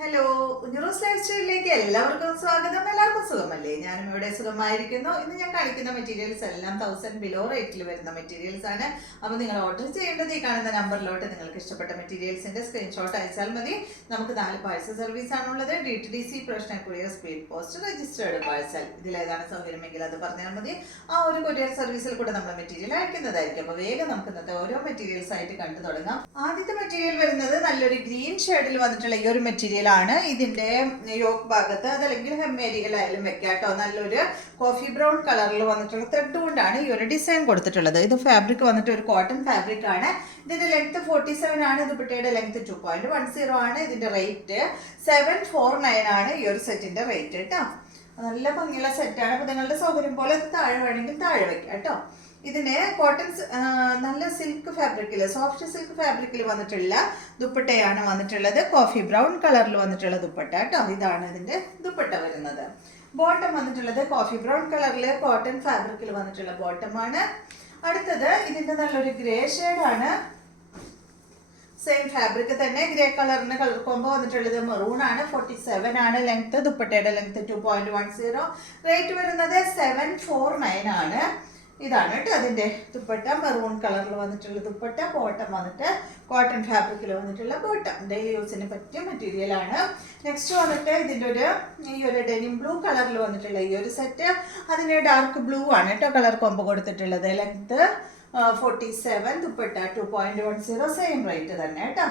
Hello, ഉഞ്ഞറോസ് life സ്റ്റൈലിലേക്ക് എല്ലാവർക്കും സ്വാഗതം. എല്ലാവർക്കും സുഖമല്ലേ? ഞാനും ഇവിടെ സുഖമായിരിക്കുന്നു. ഇന്ന് ഞാൻ കാണിക്കുന്ന മെറ്റീരിയൽസ് എല്ലാം 1000 ബിലോ റേറ്റിൽ വരുന്ന മെറ്റീരിയൽസ് ആണ്. അപ്പോൾ നിങ്ങൾ ഓർഡർ ചെയ്യേണ്ടത് ഈ കാണുന്ന നമ്പറിലോട്ട് നിങ്ങൾക്ക് ഇഷ്ടപ്പെട്ട മെറ്റീരിയൽസിന്റെ സ്ക്രീൻഷോട്ട് അയച്ചാൽ മതി. നമുക്ക് 4 പാഴ്സൽ സർവീസ് ആണുള്ളത്. DTDC, professional courier, speed post, registered parcel. ഇതിലേതാണ് സൗകര്യമെങ്കിൽ അത് പറഞ്ഞാൽ മതി. ആ ഒരു കൊറിയർ സർവീസിൽ കൂടെ നമ്മൾ മെറ്റീരിയൽ അയക്കുന്നതായിരിക്കും. അപ്പോൾ വേഗം നമുക്ക് ഇന്നത്തെ ഓരോ മെറ്റീരിയൽസ് ആയിട്ട് കണ്ടു തുടങ്ങാം. ആദ്യത്തെ മെറ്റീരിയൽ വരുന്നത് നല്ലൊരു ഗ്രീൻ ഷെയ്ഡിൽ വന്നിട്ടുള്ള ഈ ഒരു മെറ്റീരിയൽ ആണ്. ഇതിന്റെ യോക്ക് ഭാഗത്ത് അതല്ലെങ്കിൽ ഹെമ്മേരിയലായാലും വെക്കാട്ടോ. നല്ലൊരു കോഫി ബ്രൗൺ കളറിൽ വന്നിട്ടുള്ള ത്രെഡ് കൊണ്ടാണ് ഈ ഒരു ഡിസൈൻ കൊടുത്തിട്ടുള്ളത്. ഇത് ഫാബ്രിക് വന്നിട്ട് ഒരു കോട്ടൺ ഫാബ്രിക് ആണ്. ഇതിന്റെ ലെങ്ത് 47 ആണ്. ദുപ്പട്ടയുടെ ലെങ്ത് 2.10 ആണ്. ഇതിന്റെ റേറ്റ് 749 ആണ്. ഈ ഒരു സെറ്റിന്റെ റേറ്റ് കേട്ടോ. നല്ല ഭംഗിയുള്ള സെറ്റാണ്. അപ്പൊ നിങ്ങളുടെ സൗകര്യം പോലെ താഴെ വേണമെങ്കിൽ താഴെ വെക്കാം കേട്ടോ. ഇതിന് കോട്ടൺ നല്ല സിൽക്ക് ഫാബ്രിക്കിൽ, സോഫ്റ്റ് സിൽക്ക് ഫാബ്രിക്കിൽ വന്നിട്ടുള്ള ദുപ്പട്ടയാണ് വന്നിട്ടുള്ളത്. കോഫി ബ്രൗൺ കളറിൽ വന്നിട്ടുള്ള ദുപ്പട്ട കേട്ടോ. ഇതാണ് ഇതിന്റെ ദുപ്പട്ട വരുന്നത്. ബോട്ടം വന്നിട്ടുള്ളത് കോഫി ബ്രൗൺ കളറിൽ കോട്ടൺ ഫാബ്രിക്കിൽ വന്നിട്ടുള്ള ബോട്ടമാണ്. അടുത്തത് ഇതിന്റെ നല്ലൊരു ഗ്രേ ഷെയ്ഡാണ്. സെയിം ഫാബ്രിക് തന്നെ ഗ്രേ കളറിന് കളർ കോമ്പോ വന്നിട്ടുള്ളത് മെറൂൺ ആണ്. 47 ആണ് ലെങ്ത്. ദുപ്പട്ടയുടെ ലെങ്ത് 2.10. റേറ്റ് വരുന്നത് 749 ആണ്. ഇതാണ് കേട്ടോ അതിന്റെ ദുപ്പട്ട. മെറൂൺ കളറിൽ വന്നിട്ടുള്ള ദുപ്പട്ട. ബോട്ടം വന്നിട്ട് കോട്ടൺ ഫാബ്രിക്കിൽ വന്നിട്ടുള്ള ബോട്ടം. ഡെയിലി യൂസിന് പറ്റിയ മെറ്റീരിയൽ ആണ്. നെക്സ്റ്റ് വന്നിട്ട് ഇതിന്റെ ഈ ഒരു ഡെനിം ബ്ലൂ കളറിൽ വന്നിട്ടുള്ള ഈ ഒരു സെറ്റ്. അതിന് ഡാർക്ക് ബ്ലൂ ആണ് കേട്ടോ കളർ കോമ്പോ കൊടുത്തിട്ടുള്ളത്. ലെങ്ത് 47. ദുപ്പട്ട 2.10. സെയിം റേറ്റ് തന്നെ കേട്ടോ.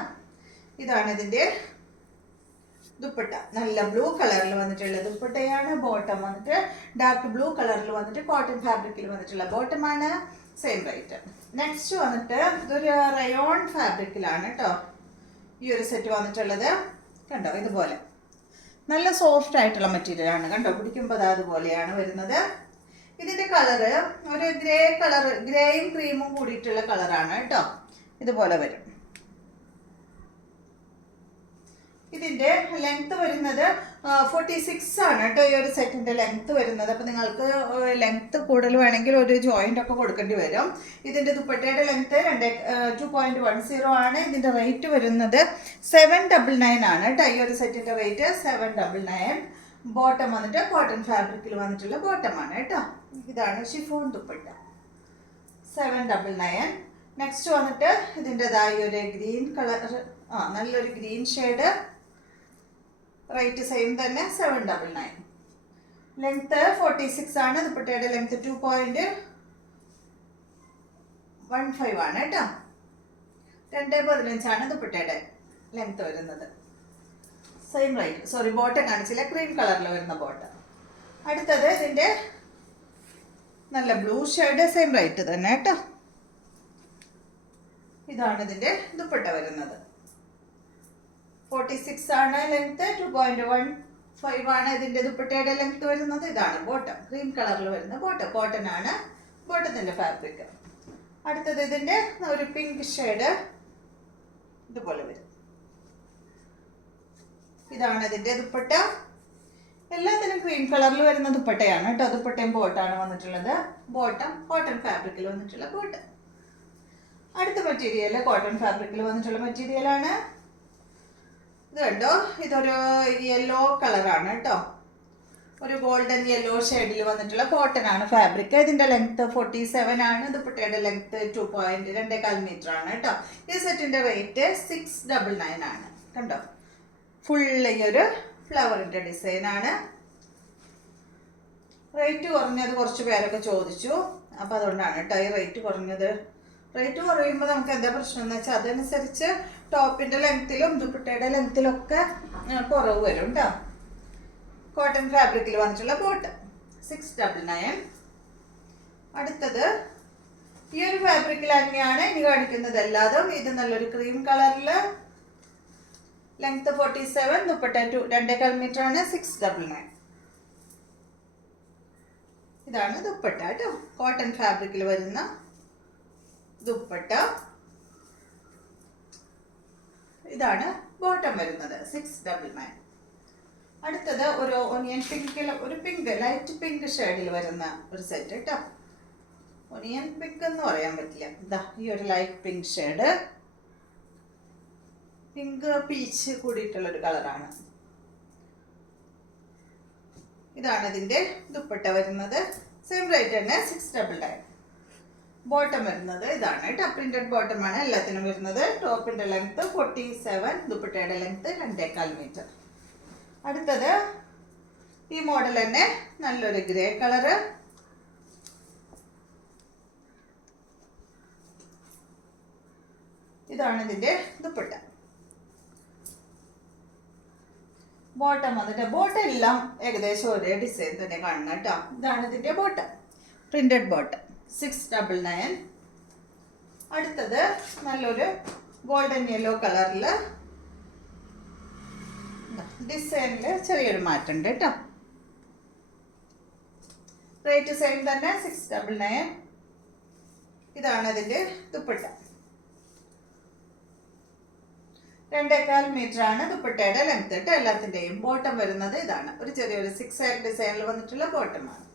ഇതാണ് ഇതിന്റെ ദുപ്പട്ട. നല്ല ബ്ലൂ കളറിൽ വന്നിട്ടുള്ള ദുപ്പട്ടയാണ്. ബോട്ടം വന്നിട്ട് ഡാർക്ക് ബ്ലൂ കളറിൽ വന്നിട്ട് കോട്ടൺ ഫാബ്രിക്കിൽ വന്നിട്ടുള്ള ബോട്ടമാണ്. Same rate. നെക്സ്റ്റ് വന്നിട്ട് ഇതൊരു റയോൺ ഫാബ്രിക്കിലാണ് കേട്ടോ ഈ ഒരു സെറ്റ് വന്നിട്ടുള്ളത്. കണ്ടോ, ഇതുപോലെ നല്ല സോഫ്റ്റ് ആയിട്ടുള്ള മെറ്റീരിയൽ ആണ്. കണ്ടോ, പിടിക്കുമ്പോൾ അതുപോലെയാണ് വരുന്നത്. ഇതിന്റെ കളറ് ഒരു ഗ്രേ കളർ, ഗ്രേയും ക്രീമും കൂടിയിട്ടുള്ള കളറാണ് കേട്ടോ. ഇതുപോലെ വരും. ഇതിന്റെ ലെങ്ത് വരുന്നത് 46 ആണ് കേട്ടോ ഈ ഒരു സെറ്റിന്റെ ലെങ്ത് വരുന്നത്. അപ്പൊ നിങ്ങൾക്ക് ലെങ്ത് കൂടുതൽ വേണമെങ്കിൽ ഒരു ജോയിന്റ് ഒക്കെ കൊടുക്കേണ്ടി വരും. ഇതിന്റെ ദുപ്പട്ടയുടെ ലെങ്ത് 2.10 ആണ്. ഇതിന്റെ റേറ്റ് വരുന്നത് 799 ആണ് കേട്ടോ ഈ ഒരു സെറ്റിന്റെ റേറ്റ് 799. ബോട്ടം വന്നിട്ട് കോട്ടൺ ഫാബ്രിക്കിൽ വന്നിട്ടുള്ള ബോട്ടമാണ് കേട്ടോ. ഇതാണ് ഷിഫോൺ ദുപ്പട്ട. 799. നെക്സ്റ്റ് വന്നിട്ട് ഇതിൻ്റെതായ ഒരു ഗ്രീൻ കളർ, നല്ലൊരു ഗ്രീൻ ഷെയ്ഡ്. റേറ്റ് സെയിം തന്നെ 799. ലെങ്ത് 46 ആണ്. ദുപ്പട്ടയുടെ ലെങ്ത് 2.15 ആണ് കേട്ടോ. 2.15 ആണ് ദുപ്പട്ടയുടെ ലെങ്ത് വരുന്നത്. Same rate. സോറി, ബോട്ടം കാണിച്ചില്ല. ക്രീം കളറിൽ വരുന്ന ബോട്ടം. അടുത്തത് ഇതിന്റെ നല്ല ബ്ലൂ ഷെയ്ഡ്. സെയിം റേറ്റ് തന്നെ കേട്ടോ. ഇതാണ് ഇതിന്റെ ദുപ്പട്ട വരുന്നത്. 46 ആണ് ലെങ്ത്. 2.15 ആണ് ഇതിന്റെ ദുപ്പട്ടയുടെ ലെങ്ത് വരുന്നത്. ഇതാണ് ബോട്ടം. ക്രീം കളറിൽ വരുന്ന ബോട്ടം. കോട്ടൺ ആണ് ബോട്ടത്തിന്റെ ഫാബ്രിക്. അടുത്തത് ഇതിന്റെ ഒരു പിങ്ക് ഷെയ്ഡ്. ഇതുപോലെ വരും. ഇതാണ് ഇതിന്റെ ദുപ്പട്ട. എല്ലാത്തിനും ക്രീം കളറിൽ വരുന്ന ദുപ്പട്ടയാണ് കേട്ടോ. ദുപ്പട്ടയും ബോട്ടാണ് വന്നിട്ടുള്ളത്. ബോട്ടം കോട്ടൺ ഫാബ്രിക്കിൽ വന്നിട്ടുള്ള ബോട്ടം. അടുത്ത മെറ്റീരിയൽ കോട്ടൺ ഫാബ്രിക്കിൽ വന്നിട്ടുള്ള മെറ്റീരിയലാണ്. ഇത് കണ്ടോ, ഇതൊരു യെല്ലോ കളറാണ് കേട്ടോ. ഒരു ഗോൾഡൻ യെല്ലോ ഷെയ്ഡിൽ വന്നിട്ടുള്ള കോട്ടൺ ആണ് ഫാബ്രിക്. ഇതിന്റെ ലെങ്ത് 47 ആണ്. ദുപ്പട്ടയുടെ ലെങ്ത് 2.25 മീറ്റർ ആണ് കേട്ടോ. ഈ സെറ്റിന്റെ റേറ്റ് 699 ആണ്. കണ്ടോ, ഫുള്ള് ഈ ഒരു ഫ്ലവറിന്റെ ഡിസൈൻ ആണ്. റേറ്റ് കുറഞ്ഞത് കുറച്ച് പേരൊക്കെ ചോദിച്ചു. അപ്പൊ അതുകൊണ്ടാണ് കേട്ടോ ഈ റേറ്റ് കുറഞ്ഞത്. റേറ്റ് കുറയുമ്പോൾ നമുക്ക് എന്താ പ്രശ്നം എന്ന് വെച്ചാൽ അതനുസരിച്ച് ടോപ്പിന്റെ ലെങ്ത്തിലും ദുപ്പട്ടയുടെ ലെങ്ത്തിലും ഒക്കെ കുറവ് വരും കേട്ടോ. കോട്ടൺ ഫാബ്രിക്കിൽ വന്നിട്ടുള്ള ബോട്ട് 699. അടുത്തത് ഈ ഒരു ഫാബ്രിക്കിൽ തന്നെയാണ് ഇനി കാണിക്കുന്നത് എല്ലാതും. ഇത് നല്ലൊരു ക്രീം കളറില്. ലെങ്ത് 47. ദുപ്പട്ട 2.25 മീറ്റർ ആണ്. 699. ഇതാണ് ദുപ്പട്ട കേട്ടോ. കോട്ടൺ ഫാബ്രിക്കിൽ വരുന്ന ദുപ്പട്ട. ഇതാണ് ബോട്ടം വരുന്നത്. 699. അടുത്തത് ഒരു ഒനിയൻ പിങ്കിൽ, ഒരു പിങ്ക്, ലൈറ്റ് പിങ്ക് ഷെയ്ഡിൽ വരുന്ന ഒരു സെറ്റ് കേട്ടോ. ഒനിയൻ പിങ്ക് എന്ന് പറയാൻ പറ്റില്ല. ഇതാ ഈ ഒരു light pink shade. Pink peach കൂടിയിട്ടുള്ളൊരു കളറാണ്. ഇതാണ് ഇതിൻ്റെ ദുപ്പട്ട വരുന്നത്. സെയിം റേറ്റ് തന്നെ 699. ബോട്ടം വരുന്നത് ഇതാണ് കേട്ടോ. പ്രിന്റഡ് ബോട്ടമാണ് എല്ലാത്തിനും വരുന്നത്. ടോപ്പിൻ്റെ ലെങ്ത്ത് 47, ദുപ്പട്ടയുടെ ലെങ്ത്ത് 2.25 മീറ്റർ. അടുത്തത് ഈ മോഡൽ തന്നെ നല്ലൊരു ഗ്രേ കളറ്. ഇതാണ് ഇതിൻ്റെ ദുപ്പട്ട. ബോട്ടം വന്നിട്ട് ബോട്ടം എല്ലാം ഏകദേശം ഒരേ ഡിസൈൻ തന്നെ കാണണം കേട്ടോ. ഇതാണ് ഇതിൻ്റെ ബോട്ടം, പ്രിന്റഡ് ബോട്ടം 699. അടുത്തത് നല്ലൊരു ഗോൾഡൻ യെല്ലോ കളറിൽ ഡിസൈനിൽ ചെറിയൊരു മാറ്റം ഉണ്ട് കേട്ടോ. റേറ്റ് സെയിം തന്നെ 699. ഇതാണ് അതിൻ്റെ ദുപ്പട്ട. 2.25 മീറ്റർ ആണ് ദുപ്പട്ടയുടെ ലെങ്ത് കേട്ടോ എല്ലാത്തിൻ്റെയും. ബോട്ടം വരുന്നത് ഇതാണ്, ഒരു ചെറിയൊരു 6 ഡിസൈനിൽ വന്നിട്ടുള്ള ബോട്ടമാണ്.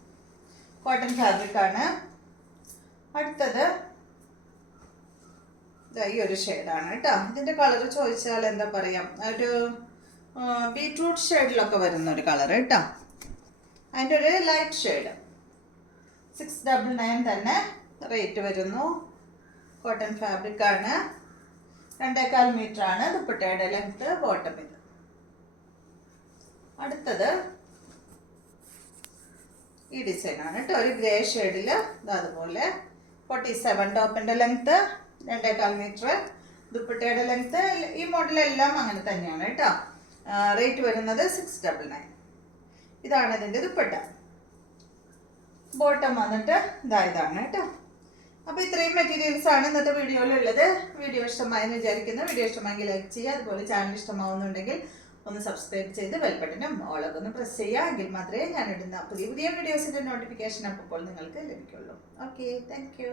കോട്ടൺ ഫാബ്രിക് ആണ്. അടുത്തത് ഈ ഒരു ഷെയ്ഡാണ് കേട്ടോ. ഇതിൻ്റെ കളർ ചോദിച്ചാൽ എന്താ പറയാം, ഒരു ബീട്രൂട്ട് ഷെയ്ഡിലൊക്കെ വരുന്ന ഒരു കളർ കേട്ടോ. അതിൻ്റെ ഒരു ലൈറ്റ് ഷെയ്ഡ്. 699 തന്നെ റേറ്റ് വരുന്നു. കോട്ടൺ ഫാബ്രിക് ആണ്. 2.25 മീറ്റർ ആണ് ദുപ്പട്ടയുടെ ലെങ്ത്. ബോട്ടം ഇത്. അടുത്തത് ഈ ഡിസൈൻ ആണ് കേട്ടോ, ഒരു ഗ്രേ ഷെയ്ഡിൽ. അതുപോലെ 47 ടോപ്പിൻ്റെ ലെങ്ത്ത്, 2.25 മീറ്റർ ദുപ്പട്ടയുടെ ലെങ്ത്ത്. ഈ മോഡലെല്ലാം അങ്ങനെ തന്നെയാണ് കേട്ടോ. റേറ്റ് വരുന്നത് 699. ഇതാണ് ഇതിൻ്റെ ദുപ്പട്ട. ബോട്ടം വന്നിട്ട് ഇതാണ് കേട്ടോ. അപ്പോൾ ഇത്രയും മെറ്റീരിയൽസ് ആണ് ഇന്നത്തെ വീഡിയോയിലുള്ളത്. വീഡിയോ ഇഷ്ടമായെന്ന് വിചാരിക്കുന്നു. വീഡിയോ ഇഷ്ടമായെങ്കിൽ ലൈക്ക് ചെയ്യുക. അതുപോലെ ചാനൽ ഇഷ്ടമാവുന്നുണ്ടെങ്കിൽ ഒന്ന് സബ്സ്ക്രൈബ് ചെയ്ത് ബെൽ ബട്ടനും ഓളൊക്കെ ഒന്ന് പ്രസ് ചെയ്യുക. എങ്കിൽ മാത്രമേ ഞാൻ ഇടുന്ന പുതിയ വീഡിയോസിൻ്റെ നോട്ടിഫിക്കേഷൻ അപ്പോൾ നിങ്ങൾക്ക് ലഭിക്കുള്ളൂ. Okay, thank you.